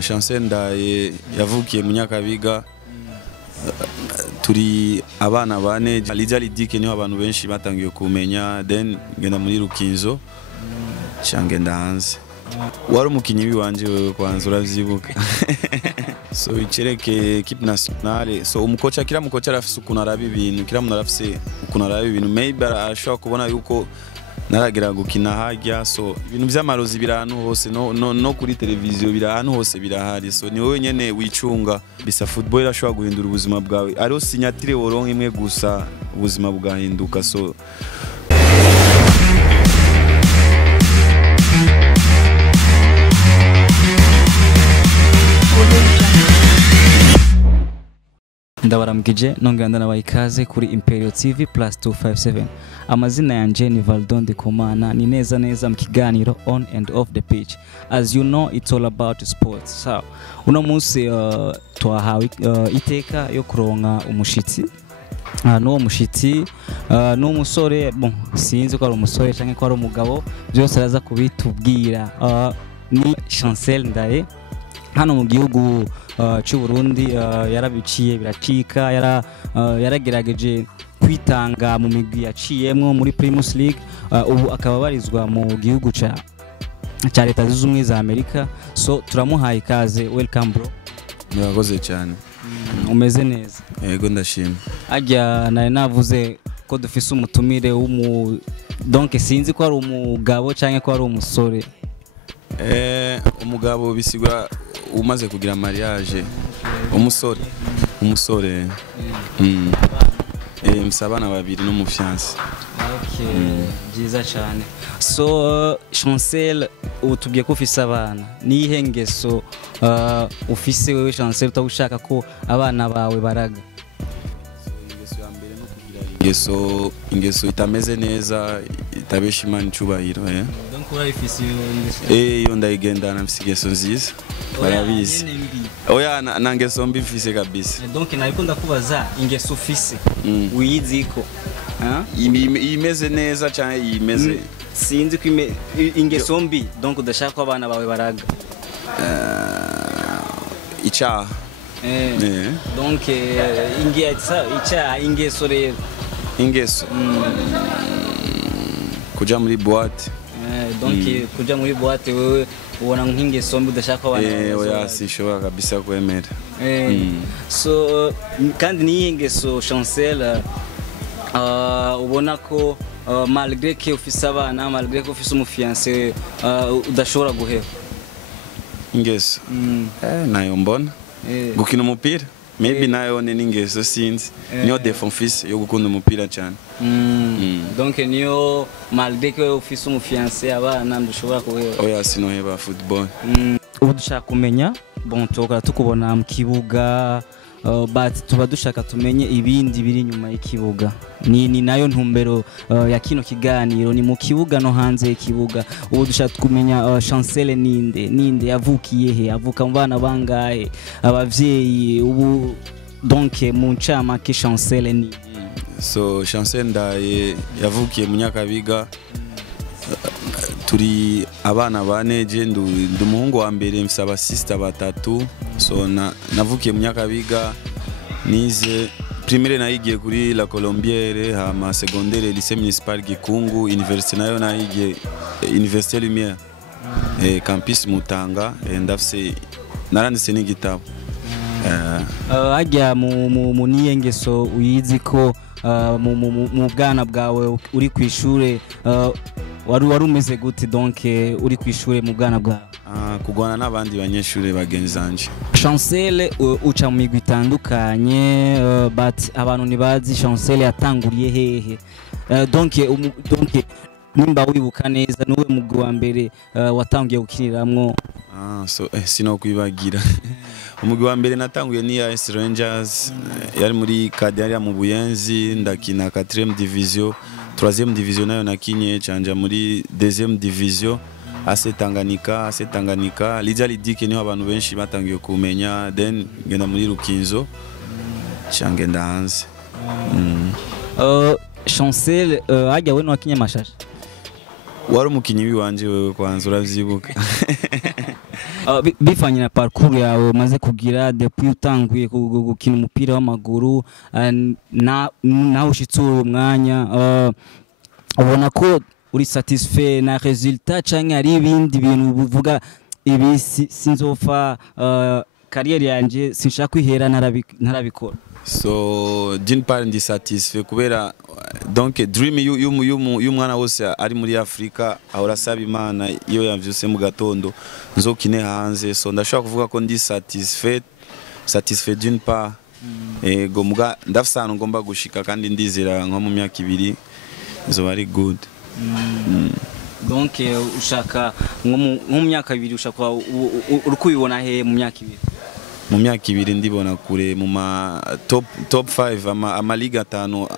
Chancel Ndaye yavukiye mu Nyakabiga, turi abana bane. Lidia Lidike niho abantu benshi batangiye kumenya, then ngenda muri Rukinzo cyangenda hanze. Wari umukinyi wanje wewe kwanza uravyibuka? So icereke equipe nationale, so umukocha kila mukocha arafise ukuntu araba ibintu, kila muntu arafise ukuntu araba ibintu, maybe arashobora kubona yuko naragira gukina hajya, so ibintu by'amarozi birahantu hose, no kuri televiziyo birahantu hose birahari, so ni wowe nyene wicunga. Bisa football irashobora guhindura ubuzima bwawe, ariho sinyatire woronka imwe gusa ubuzima bwahinduka. So ndabaramukije nongera ndanabaye ikaze kuri Imperial TV plus 257. Amazina yanje ni Valdon Ndikumana, ni neza mu kiganiro on and off the pitch. As you know, it's all about sports. So uno munsi twahawe iteka yo kuronka umushitsi. N'uwo mushitsi n'umusore, bon sinzi ko ari umusore canke ko ari umugabo, byose araza kubitubwira. Ni Chancel Ndaye hano mu gihugu cy'u Burundi, yarabiciye biracika, yaragerageje kwitanga mu migwi yaciyemwo muri Primus League, ubu akaba barizwa mu gihugu ca Leta Zunze Ubumwe za Amerika. So turamuhaye ikaze, welcome bro. murakoze cyane. Umeze neza? Yego ndashima. Ajya naye navuze ko dufise umutumire donc sinzi ko ari umugabo canke ko ari umusore. Umugabo bisigura umaze kugira mariage. Umusore msabana babiri n'umufiance. Okay, byiza cyane. So Chancel, utubwiye ko ufise abana, nihe ngeso ufise wewe Chancel utagushaka ko abana bawe baraga? Ingeso ya mbere no kugira ingeso itameze neza, itabesha Imana icubahiro. Donc urayifise iyo ngeso? Iyo ndayigendana, mfise ingeso nziza, barabizi. Oya na ngeso mbi mfise kabisa. Donc nariko ndakubaza ingeso ufise uyiziko? Imeze neza cyane, imeze sinzi ko ingeso mbi, donc udashaka ko abana bawe baraga. Icyaha. Donc ingeso rero. Ingeso kuja muri boîte. Donc kuja muri boîte wewe ubona nk'ingeso mbi udashaka ko abana bawe. Oya sishobora kabisa kwemera. So kandi ni ingeso Chancel ubona ko malgré que ufise abana, malgré que ufise umufiance, udashobora guheba? Ingeso nayo mbona gukina umupira, maybe nayo ni ingeso sinzi, niyo defo mfise yo gukunda umupira cyane. Donc niyo malgré que ufise umufiance, abana ndushobora guheba? Oya sinoheba football. Ubu dushaka kumenya, bon tukubona mu kibuga, but tuba dushaka tumenye ibindi biri nyuma y'ikibuga. Ni nayo ntumbero ya kino kiganiro, ni mu kibuga no hanze y'ikibuga. Ubu dushaka kumenya Chancel ninde yavukiye he, avuka mu bana bangahe, abavyeyi, ubu donc mu ncamake Chancel ni. So Chancel Ndaye yavukiye mu Nyakabiga, turi abana bane. Je ndi umuhungu wa mbere, mfise abasista batatu. So navukiye mu Nyakabiga, nize primaire nayigiye kuri La Colombière, hama secondaire lycée municipal Gikungu, université nayo nayigiye Université Lumière campus Mutanga, ndafise naranditse n'igitabo. Ajya mu niye ngeso uyizi ko mu bwana bwawe uri kwishure, wari umeze gute donc uri kwishure mu bwana bwawe? Kugwana n'abandi banyeshure bagenzanje. Chancel uca mu migwi itandukanye, but abantu ntibazi Chancel yatanguriye hehe. Donc nimba wibuka neza, nuwe mugwi wa mbere watangiye gukiniramwo? So sinokwibagira. Umugwi wa mbere natanguye ni AS Rangers, yari muri Kadari mu Buyenzi, ndakina 4e division, 3e division nayo nakinye canja muri 2e division. AS Tanganyika, Lidia Lidike niho abantu benshi batangiye kumenya, then ngenda muri Rukinzo cyangenda hanze. Chancel, ajya we no wakinye Mashasha? Wari umukinyi wanje wewe kwanza uravyibuka? bivanye na parcours yawe umaze kugira depuis utanguye gukina umupira w'amaguru nawe ushitse uwo mwanya ubona ko uri satisfait na resultat canke ari ibindi bintu buvuga ibi sinzofa carrière yanje sinshaka kwihera ntarabikora? So d'une part ndi satisfait kubera donc dream y'umwana wose ari muri Afrika ahora saba Imana iyo yavyuse mu gatondo nzokine hanze, so ndashaka kuvuga ko ndi satisfait d'une part ego muga ndafisana ngomba gushika kandi ndizera nko mu myaka 2 zo ari good. Donc ushaka nko mu myaka 2 ushaka urukubibona he mu myaka 2? Mu myaka 2 ndibona kure mu ma top 5 ama liga 5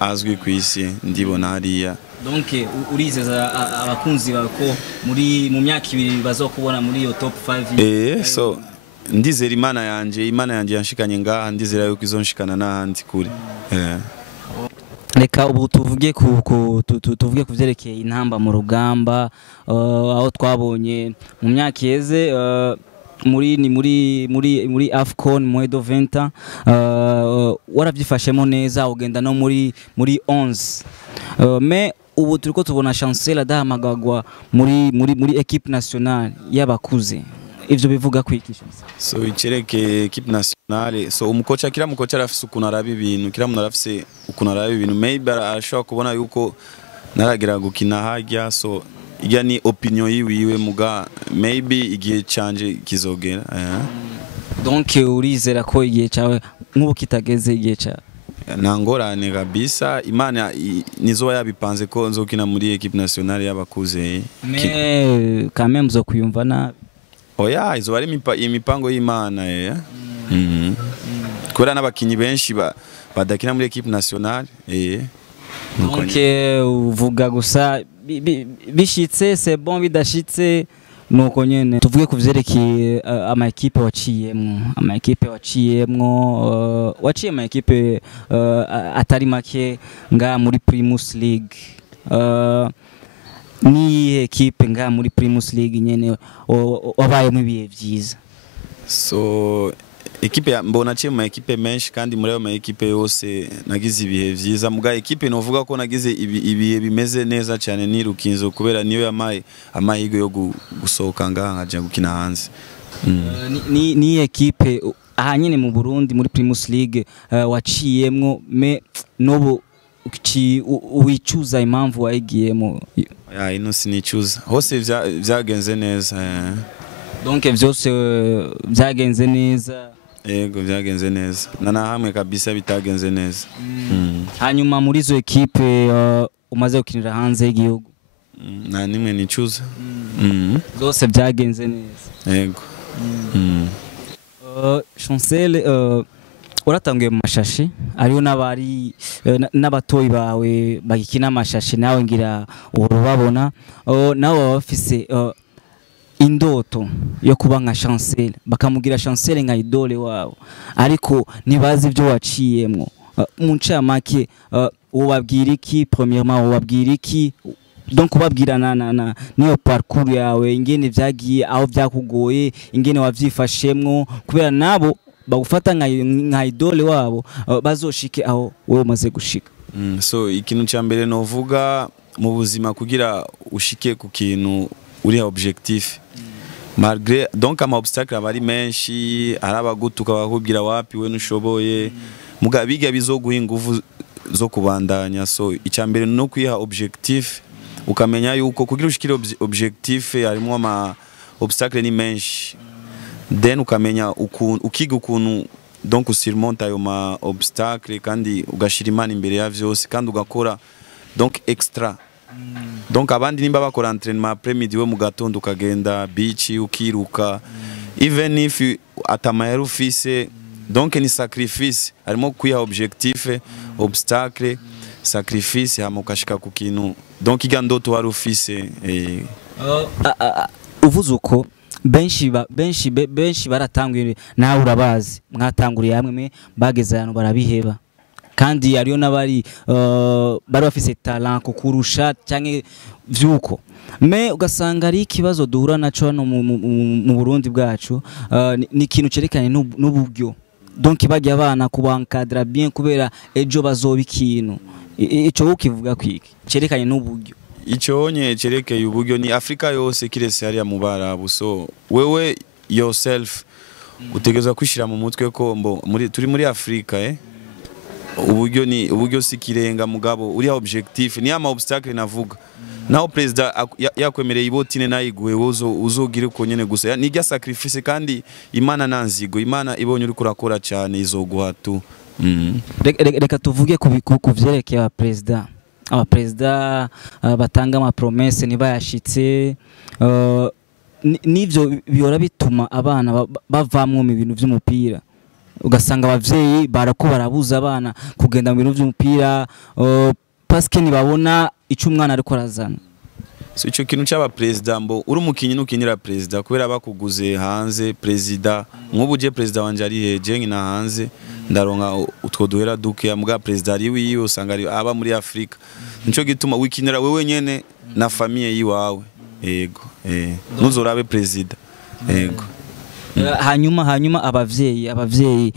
azwi ku isi ndibona hariya. Donc urizeza abakunzi bawe ko mu myaka 2 bazokubona muri yo top 5? So ndizera Imana yanje yanshikanye ngaha, ndizera yuko izonshikana n'ahandi kure. Reka ubu tuvuge ku vyerekeye intamba mu rugamba, aho twabonye mu myaka yeze muri Afcon Moedo 20 waravyifashemo neza ugenda no muri 11 mais ubu turiko tubona Chancel adahamagagwa muri equipe nationale y'abakuze, ivyo bivuga kwikisha? So icereke equipe nationale, so umukocha kira mukocha arafise ukuntu arabi ibintu, kira muntu arafise ukuntu arabi ibintu, maybe arashobora kubona yuko naragira gukina hajya, so iga ni opinion yiwiwe muga maybe igihe canje kizogera. Donc urizera ko igihe cawe nk'ubu kitageze igihe cawe? Nangorane kabisa, Imana nizo yabipanze ko nzokina muri equipe nationale y'abakuze. Mais quand même zo kuyumva nabi? Oya, izo bari imipango y'Imana kubera n'abakinyi benshi badakina muri equipe nationale. Donc uvuga gusa bishitse c'est bon, bidashitse nuko nyene. Tuvuge ku vyerekeye ama equipe waciyemwo waciye ama equipe atari make nga muri Primus League, ni equipe nga muri Primus League nyene wabayemo ibihe vyiza? So equipe mbona ciye mu equipe menshi kandi muri ayo ma equipe yose nagize ibihe vyiza, muga equipe novuga ko nagize ibihe bimeze neza cyane ni Rukinzo kubera niyo yamaye amahigo yo gusohoka ngaha nkaja gukina hanze. Ni equipe aha nyene mu Burundi muri Primus League waciyemwo me nobo wicuza impamvu wayigiyemo? Ino sinicuza, hose vyagenze neza. Donc vyose vyagenze neza? Yego vyagenze neza, na hamwe kabisa bitagenze neza. Hanyuma muri zo equipe umaze gukinira hanze y'igihugu na nimwe nicuza? Zose vyagenze neza? Yego. Chancel uratanguye mu mashashi, ariho n'abatoyi bawe bagikina amashashi, nawe ngira urubabona nawe bafise indoto yo kuba nka Chancel, bakamugira Chancel nka idole wabo, ariko nibazi ibyo waciyemwo. Mu ncamake ubabwira iki? Premièrement ubabwira iki? Donc ubabwirana niyo parcours yawe, ingene vyagiye, aho vyakugoye, ingene wavyifashemwo, kubera nabo bagufata nka idole wabo bazoshike aho wewe umaze gushika. So ikintu cya mbere novuga mu buzima kugira ushike ku kintu uri objectif, malgré donc ama obstacle abari menshi, arabagutuka bakubwira wapi we nushoboye, mugabiga bizoguha ingufu zo kubandanya. So icya mbere no kwiha objectif, ukamenya yuko kugira ushikire objectif harimo ama obstacle ni menshi, then ukamenya ukiga ukuntu donc usurmonta ayo ma obstacle kandi ugashira Imana imbere ya vyose kandi ugakora donc extra. Donc abandi nimba bakora entraînement après midi we mu gatondo ukagenda beach ukiruka, even if atamayera ufise, donc ni sacrifice, harimo kwiha objectif, obstacle, sacrifice, hama ukashika ku kintu donc iga ndoto wari ufise. Uvuze uko benshi baratanguye, nawe urabazi mwatanguriye hamwe bageze ahantu barabiheba, kandi hariyo n'abari bari bafise talent kukurusha cyangwa vyuko me ugasanga ari ikibazo duhura naco hano mu Burundi bwacu ni ikintu cerekanye n'uburyo donc bajya abana kubankadra bien kubera ejo bazoba ikintu ico ukivuga kwiki cerekanye n'uburyo ico onye cerekeye uburyo ni Afrika yose kirese hariya mu Barabu so wewe yourself utegeza kwishira mu mutwe ko turi muri Afrika uburyo sikirenga mugabo uri objectif ni ama obstacle navuga naho president yakwemereye ibotine nayiguhe uzogira uko nyene gusa nijya sacrifice kandi Imana nanzigo Imana ibonye uri kurakora cyane izoguha tu reka tuvuge kuvyerekeye aba president batanga ama promesse nibayashitse nivyo bihora bituma abana bavamwe mu bintu vy'umupira ugasanga abavyeyi barako barabuza abana kugenda mu bintu vy'umupira parce que nibabona ico umwana ariko arazana so ico kintu cy'aba president uri umukinyi n'ukinira president kubera bakuguze hanze president nk'ubuje president wanje ari heje nkina hanze ndaronka utwo duhera duke mbwa president ari wiyo usanga ari aba muri Afrika nico gituma wikinira wewe nyene na famille yiwawe yego nuzorabe president yego hanyuma abavyeyi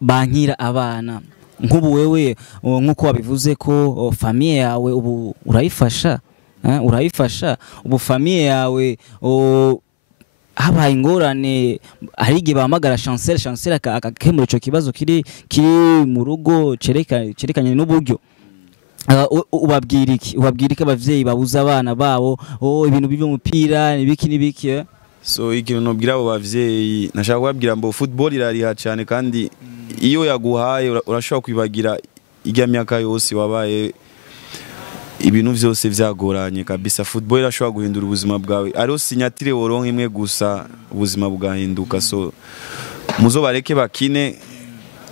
bankira abana nk'ubu wewe nk'uko wabivuze ko famille yawe ubu urayifasha ubu famille yawe habaye ingorane hari igihe bahamagara chancel akakemura ico kibazo kiri mu rugo cerekanye n'uburyo ubabwira iki abavyeyi babuza abana babo ibintu by'umupira nibiki so ikintu nobwira abo bavyeyi nashaka kubabwira football irariha cyane kandi iyo yaguhaye urashobora kwibagira ijya myaka yose wabaye ibintu vyose vyagoranye kabisa football irashobora guhindura ubuzima bwawe ariho sinyatire woronka imwe gusa ubuzima bugahinduka so muzo bareke bakine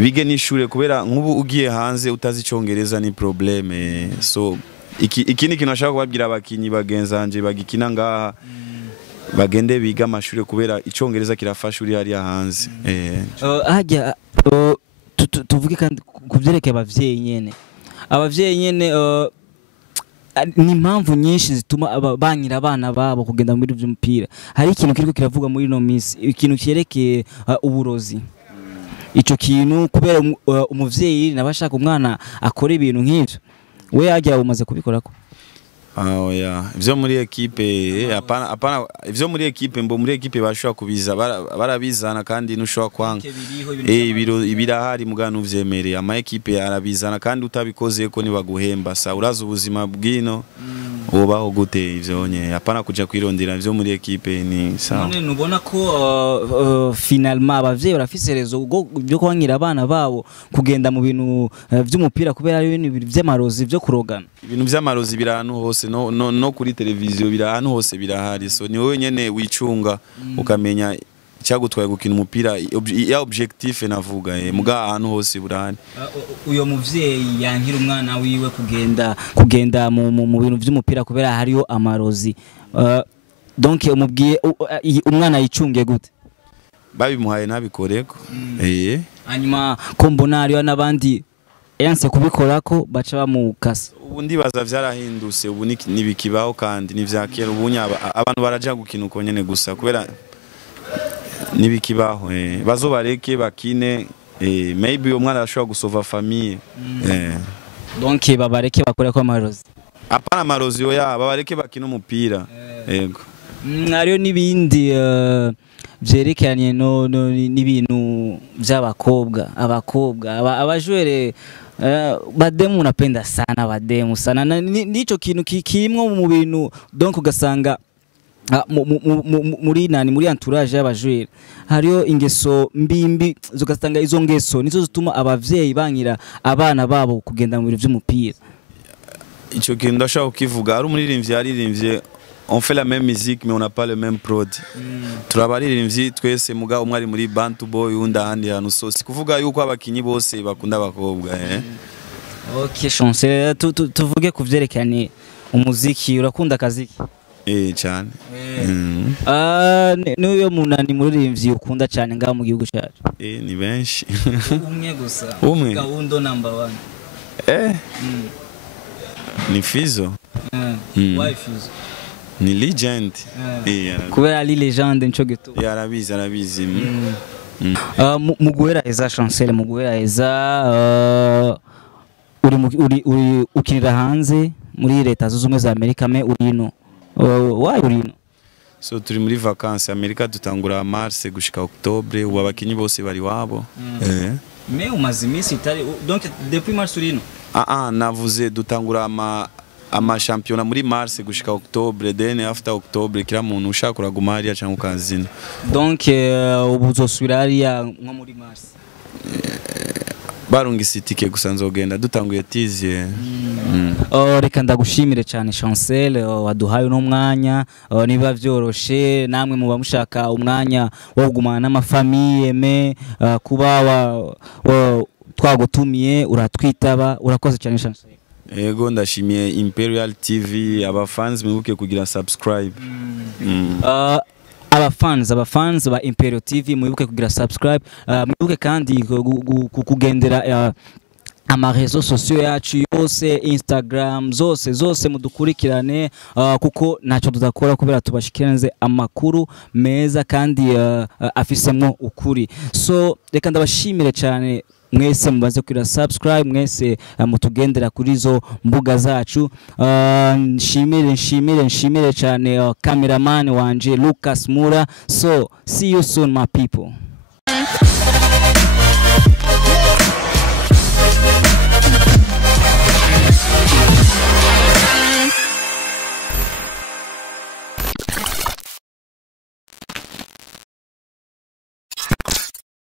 bige n'ishure kubera nk'ubu ugiye hanze utazi icongereza ni probleme so ikindi kintu nashaka kubabwira abakinyi bagenzanje bagikina ngaha bagende biga amashure kubera icongereza kirafasha uri hariya hanze hajya tuvuge kandi kuvyerekeye abavyeyi nyene ni impamvu nyinshi zituma bankira abana babo kugenda muri vy'umupira hari ikintu kiriko kiravuga muri no miss ikintu cyerekeye uburozi ico kintu kubera umuvyeyi nabashaka umwana akora ibintu nk'ivyo we yajya umaze kubikorako ivyo muri equipe apana ivyo muri equipe muri equipe bashobora kubiza barabizana kandi nushobora kwanga ibirahari mugana uvyemereye ama equipe arabizana kandi utabikoze ko nibaguhemba sa uraza ubuzima bwino ubaho gute ivyo nye apana kuja kwirondera ivyo muri equipe ni sawa none nubona ko finalement abavyeyi barafise rezo byo kwankira abana babo kugenda mu bintu vy'umupira kubera ari ibintu vy'amarozi vyo kurogana ibintu vy'amarozi birahanu hose no kuri televiziyo birahanu hose birahari so ni wowe nyene wicunga ukamenya cyagutwaye gukina umupira ya objectif navuga muga ahantu hose burahari uyo muvyeyi yankira umwana wiwe kugenda mu bintu vy'umupira kubera hariyo amarozi donc umubwiye umwana yicunge gute babimuhaye nabikoreko hanyuma ko mbona hariyo n'abandi yanse kubikorako baca bamukasa ubu ndibaza vyarahindutse ubu nibikibaho kandi nivyakera ubunya abantu baraja gukina uko nyene gusa kubera nibikibaho bazobareke bakine maybe umwana ashobora gusova famille donc babareke bakore ko amarozi apana amarozi oya babareke bakina umupira yego hariyo n'ibindi vyerekeranye n'ibintu by'abakobwa abajwere bademu napenda sana bademu sana nico kintu kirimwo mu bintu donc ugasanga muri entourage y'abajwere hariyo ingeso mbimbi zugasanga izo ngeso nizo zituma abavyeyi bankira abana babo kugenda mu bintu vy'umupira ico kintu ndashaka kukivuga ari umuririmbyi yaririmbye on fait la même musique mais on n'a pas le même prod turabaririmbyi twese muga umwe ari muri Bantu Boy unda handi hanu so sikuvuga yuko abakinyi bose bakunda abakobwa OK chance tuvuge kuvyerekanye umuziki urakunda kaziki cyane n'uyo munani muririmbyi ukunda cyane ngaho mu gihugu cyacu ni benshi umwe gusa umwe Gahunda number 1 Ni Fizo. Why Fizo? Ni legend. Kubera ari legend nico gitu. Arabizi. Mu guhera heza Chancel, mu guhera heza uri ukinira hanze muri leta zunze ubumwe za Amerika me urino. Why urino? So turi muri vacances Amerika dutangura mars gushika octobre ubu abakinyi bose bari wabo. Me umaze iminsi itari donc depuis mars urino? Navuze dutangura ama championnat muri mars gushika octobre, then after octobre kila muntu ushaka kuraguma hariya cyangwa ukazina. Donc ubu uzosubira hariya nko muri mars? Barungise itike gusa nzogenda dutanguye tizie. Reka ndagushimire cyane Chancel, waduhaye no mwanya, niba byoroshe namwe muba mushaka umwanya wo kugumana n'amafamiye me kuba twagutumiye uratwitaba, urakoze cyane Chancel. Yego ndashimiye Imperial TV, abafans mwibuke kugira subscribe. Abafans ba Imperial TV mwibuke kugira subscribe, mwibuke kandi kugendera ama réseaux sociaux yacu yose, Instagram zose mudukurikirane, kuko ntacyo tudakora kubera tubashikiranize amakuru meza kandi afisemo ukuri. So reka ndabashimire cyane mwese mubaze kugira subscribe, mwese mutugendera kuri zo mbuga zacu. Nshimire cyane cameraman wanje Lucas Mura. So see you soon my people.